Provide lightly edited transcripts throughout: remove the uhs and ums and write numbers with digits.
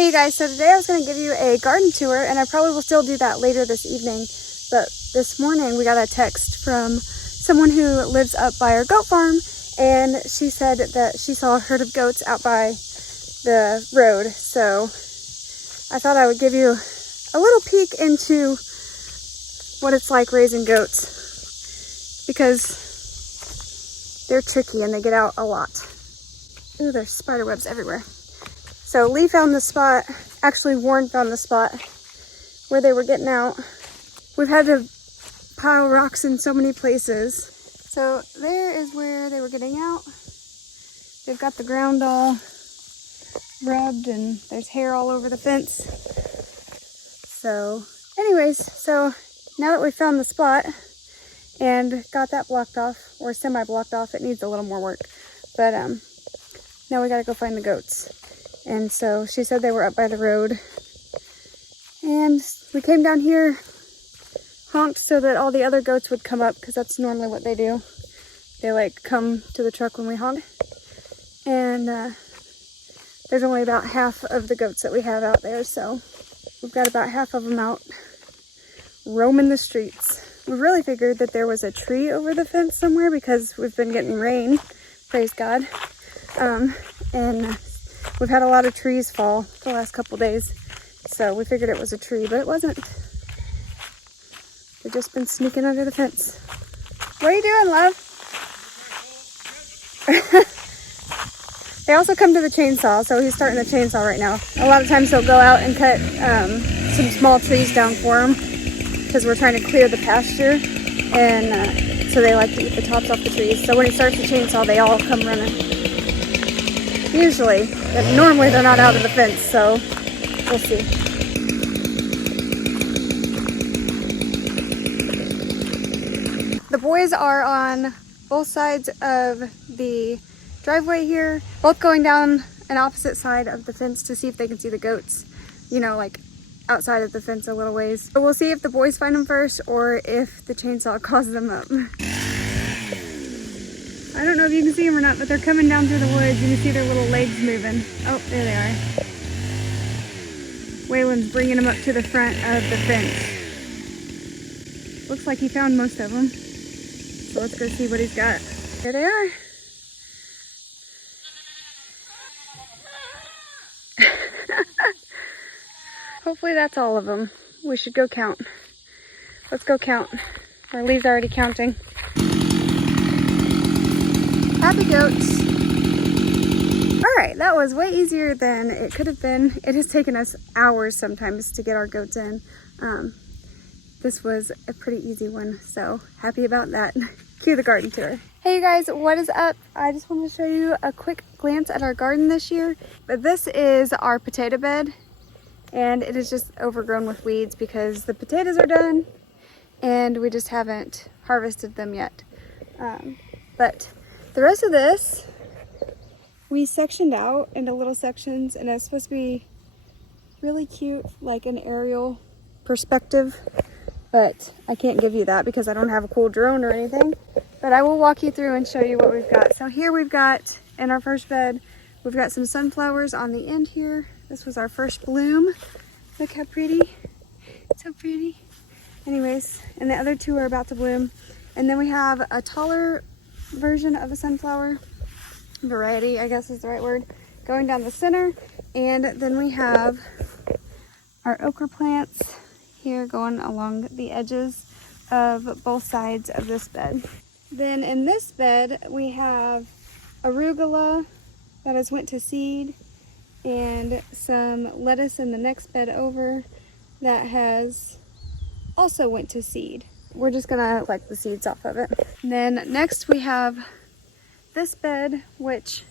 Hey you guys, so today I was going to give you a garden tour, and I probably will still do that later this evening, but this morning we got a text from someone who lives up by our goat farm, and she said that she saw a herd of goats out by the road. So I thought I would give you a little peek into what it's like raising goats, because they're tricky and they get out a lot. Ooh, there's spider webs everywhere. So Lee found the spot, actually Warren found the spot where they were getting out. We've had to pile rocks in so many places. So there is where they were getting out. They've got the ground all rubbed and there's hair all over the fence. So anyways, so now that we found the spot and got that blocked off, or semi-blocked off, it needs a little more work. But now we gotta go find the goats. And so she said they were up by the road. And we came down here, honked so that all the other goats would come up, because that's normally what they do. They like come to the truck when we honk. And there's only about half of the goats that we have out there, so we've got about half of them out roaming the streets. We really figured that there was a tree over the fence somewhere because we've been getting rain, praise God. And we've had a lot of trees fall the last couple days, so we figured it was a tree, but it wasn't. They've just been sneaking under the fence. What are you doing, love? They also come to the chainsaw, so he's starting the chainsaw right now. A lot of times he'll go out and cut some small trees down for him, because we're trying to clear the pasture, and so they like to eat the tops off the trees. So when he starts the chainsaw, they all come running. Usually, but normally they're not out of the fence, so we'll see. The boys are on both sides of the driveway here, both going down an opposite side of the fence to see if they can see the goats, you know, like outside of the fence a little ways. So we'll see if the boys find them first or if the chainsaw calls them up. I don't know if you can see them or not, but they're coming down through the woods. You can see their little legs moving. Oh, there they are. Waylon's bringing them up to the front of the fence. Looks like he found most of them. So let's go see what he's got. There they are. Hopefully that's all of them. We should go count. Let's go count. Or Lee's already counting. Happy goats. All right, that was way easier than it could have been. It has taken us hours sometimes to get our goats in. This was a pretty easy one, so happy about that. Cue the garden tour. Hey you guys, what is up? I just wanted to show you a quick glance at our garden this year. But this is our potato bed, and it is just overgrown with weeds because the potatoes are done and we just haven't harvested them yet. But the rest of this, we sectioned out into little sections, and it's supposed to be really cute, like an aerial perspective, but I can't give you that because I don't have a cool drone or anything. But I will walk you through and show you what we've got. So here we've got, in our first bed, we've got some sunflowers on the end here. This was our first bloom. Look how pretty. So pretty. Anyways, and the other two are about to bloom. And then we have a taller version of a sunflower variety, I guess is the right word, going down the center. And then we have our okra plants here going along the edges of both sides of this bed. Then in this bed we have arugula that has went to seed, and some lettuce in the next bed over that has also went to seed. We're just gonna collect the seeds off of it. And then next we have this bed, which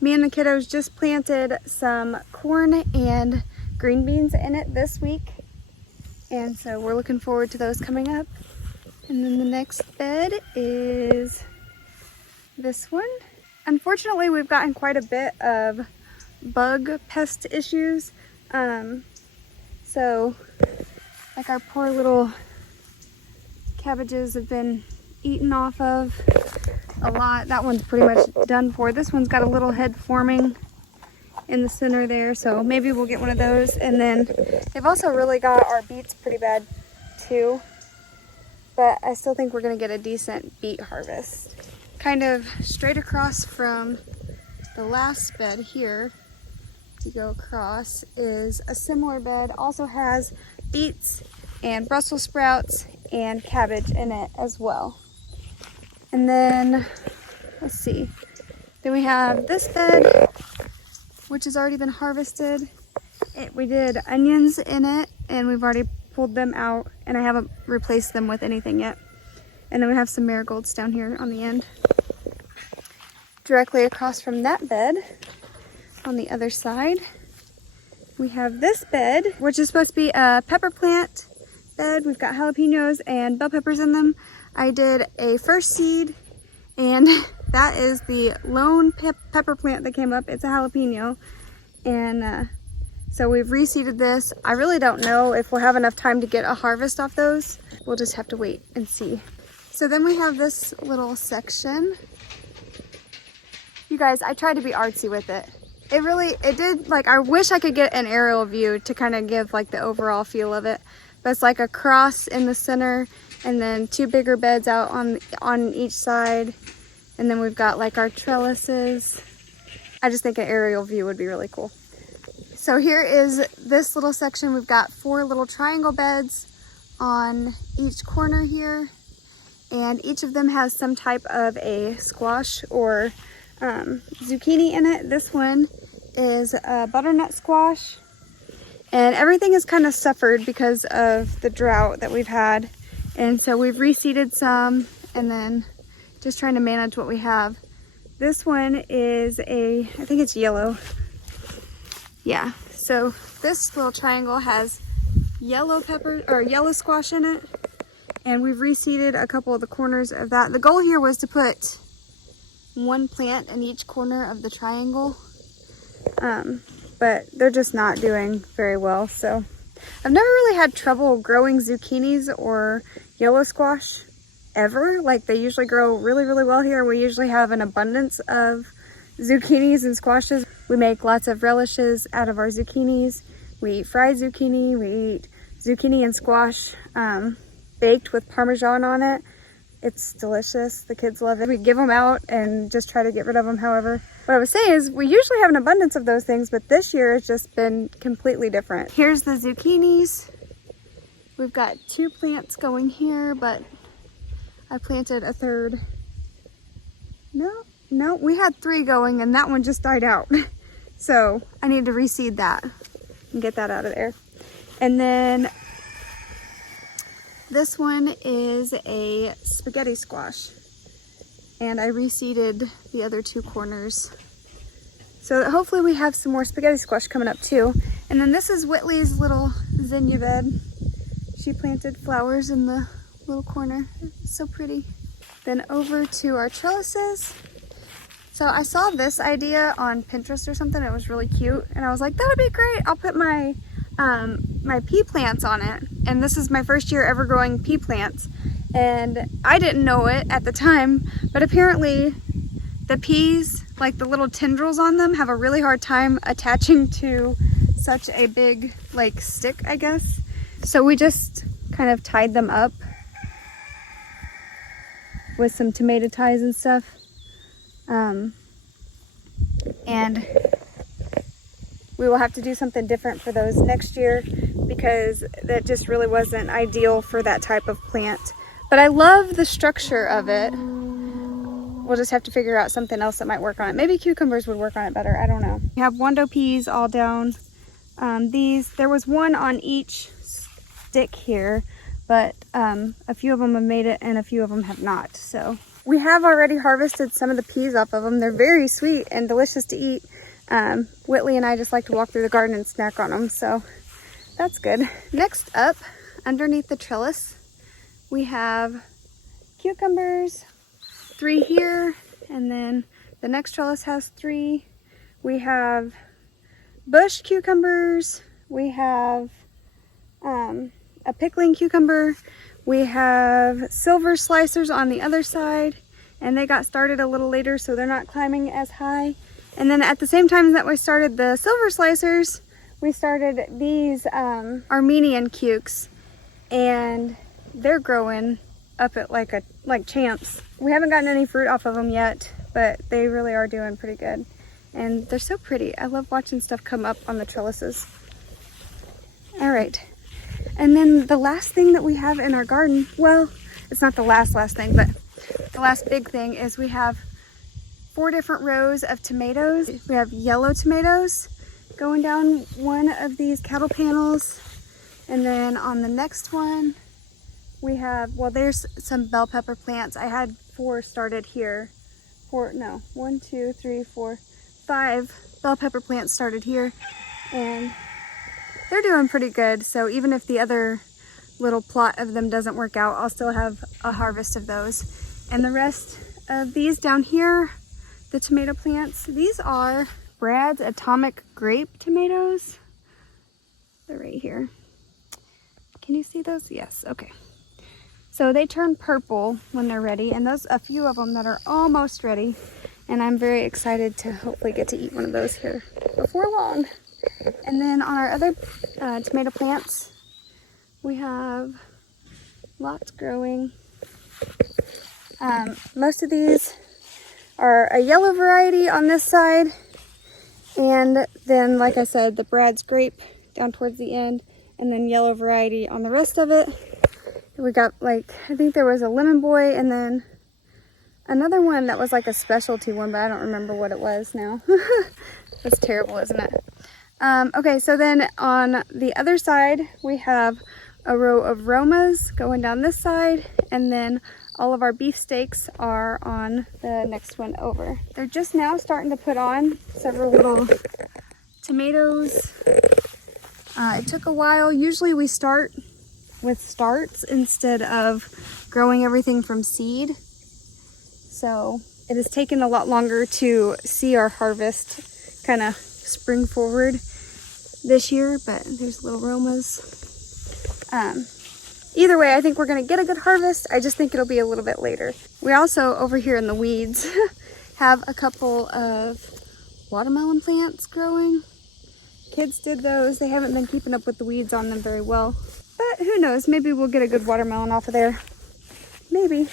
me and the kiddos just planted some corn and green beans in it this week. And so we're looking forward to those coming up. And then the next bed is this one. Unfortunately, we've gotten quite a bit of bug pest issues. So like our poor little cabbages have been eaten off of a lot. That one's pretty much done for. This one's got a little head forming in the center there, so maybe we'll get one of those. And then they've also really got our beets pretty bad too, but I still think we're gonna get a decent beet harvest. Kind of straight across from the last bed here, to go across, is a similar bed, also has beets and Brussels sprouts and cabbage in it as well. And then, let's see, then we have this bed, which has already been harvested. We did onions in it, and we've already pulled them out, and I haven't replaced them with anything yet. And then we have some marigolds down here on the end. Directly across from that bed, on the other side, we have this bed, which is supposed to be a pepper plant bed. We've got jalapenos and bell peppers in them. I did a first seed, and that is the lone pepper plant that came up. It's a jalapeno, and so we've reseeded this. I really don't know if we'll have enough time to get a harvest off those. We'll just have to wait and see. So then we have this little section. You guys, I tried to be artsy with it. It did, like, I wish I could get an aerial view to kind of give like the overall feel of it. But it's like a cross in the center, and then two bigger beds out on each side. And then we've got like our trellises. I just think an aerial view would be really cool. So here is this little section. We've got 4 little triangle beds on each corner here. And each of them has some type of a squash or zucchini in it. This one is a butternut squash, and everything has kind of suffered because of the drought that we've had, and so we've reseeded some and then just trying to manage what we have. This one is I think it's yellow. Yeah, so this little triangle has yellow pepper or yellow squash in it, and we've reseeded a couple of the corners of that. The goal here was to put 1 plant in each corner of the triangle, but they're just not doing very well. So I've never really had trouble growing zucchinis or yellow squash ever. Like, they usually grow really, really well here. We usually have an abundance of zucchinis and squashes. We make lots of relishes out of our zucchinis. We eat fried zucchini. We eat zucchini and squash baked with Parmesan on it. It's delicious. The kids love it. We give them out and just try to get rid of them. However, what I would say is we usually have an abundance of those things, but this year it's just been completely different. Here's the zucchinis. We've got 2 plants going here, but I planted a third. No, we had 3 going and that one just died out. So I need to reseed that and get that out of there. And then this one is a spaghetti squash, and I reseeded the other 2 corners. So hopefully we have some more spaghetti squash coming up too. And then this is Whitley's little zinnia bed. She planted flowers in the little corner. It's so pretty. Then over to our trellises. So I saw this idea on Pinterest or something. It was really cute, and I was like, that would be great. I'll put my pea plants on it. And this is my first year ever growing pea plants, and I didn't know it at the time, but apparently the peas, like the little tendrils on them, have a really hard time attaching to such a big like stick, I guess. So we just kind of tied them up with some tomato ties and stuff, and we will have to do something different for those next year, because that just really wasn't ideal for that type of plant. But I love the structure of it. We'll just have to figure out something else that might work on it. Maybe cucumbers would work on it better. I don't know. We have Wando peas all down. There was one on each stick here, but a few of them have made it and a few of them have not. So we have already harvested some of the peas off of them. They're very sweet and delicious to eat. Whitley and I just like to walk through the garden and snack on them, so that's good. Next up, underneath the trellis, we have cucumbers, 3 here, and then the next trellis has 3. We have bush cucumbers, we have a pickling cucumber, we have silver slicers on the other side, and they got started a little later, so they're not climbing as high. And then at the same time that we started the silver slicers, we started these Armenian cukes, and they're growing up at like champs. We haven't gotten any fruit off of them yet, but they really are doing pretty good. And they're so pretty. I love watching stuff come up on the trellises. All right. And then the last thing that we have in our garden, well, it's not the last thing, but the last big thing is we have 4 different rows of tomatoes. We have yellow tomatoes going down one of these cattle panels. And then on the next one, we have, well, there's some bell pepper plants. I had 4 started here. 5 bell pepper plants started here, and they're doing pretty good. So even if the other little plot of them doesn't work out, I'll still have a harvest of those. And the rest of these down here, the tomato plants, these are Brad's Atomic Grape tomatoes. They're right here. Can you see those? Yes, okay. So they turn purple when they're ready, and there's a few of them that are almost ready. And I'm very excited to hopefully get to eat one of those here before long. And then on our other tomato plants, we have lots growing. Most of these are a yellow variety on this side. And then, like I said, the Brad's Grape down towards the end, and then yellow variety on the rest of it. We got I think there was a lemon boy, and then another one that was like a specialty one, but I don't remember what it was now. That's terrible, isn't it? Okay, so then on the other side, we have a row of Romas going down this side, and then all of our beefsteaks are on the next one over. They're just now starting to put on several little tomatoes. It took a while. Usually we start with starts instead of growing everything from seed. So it has taken a lot longer to see our harvest kind of spring forward this year, but there's little Romas. Either way, I think we're gonna get a good harvest. I just think it'll be a little bit later. We also, over here in the weeds, have a couple of watermelon plants growing. Kids did those. They haven't been keeping up with the weeds on them very well. But who knows, maybe we'll get a good watermelon off of there. Maybe.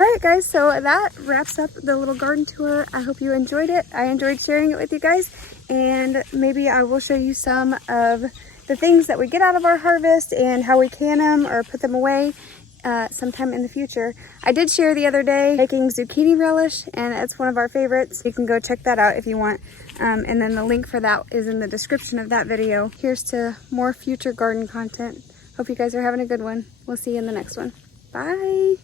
All right, guys, so that wraps up the little garden tour. I hope you enjoyed it. I enjoyed sharing it with you guys, and maybe I will show you some of the things that we get out of our harvest and how we can them or put them away sometime in the future. I did share the other day making zucchini relish, and it's one of our favorites. You can go check that out if you want. And then the link for that is in the description of that video. Here's to more future garden content. Hope you guys are having a good one. We'll see you in the next one. Bye.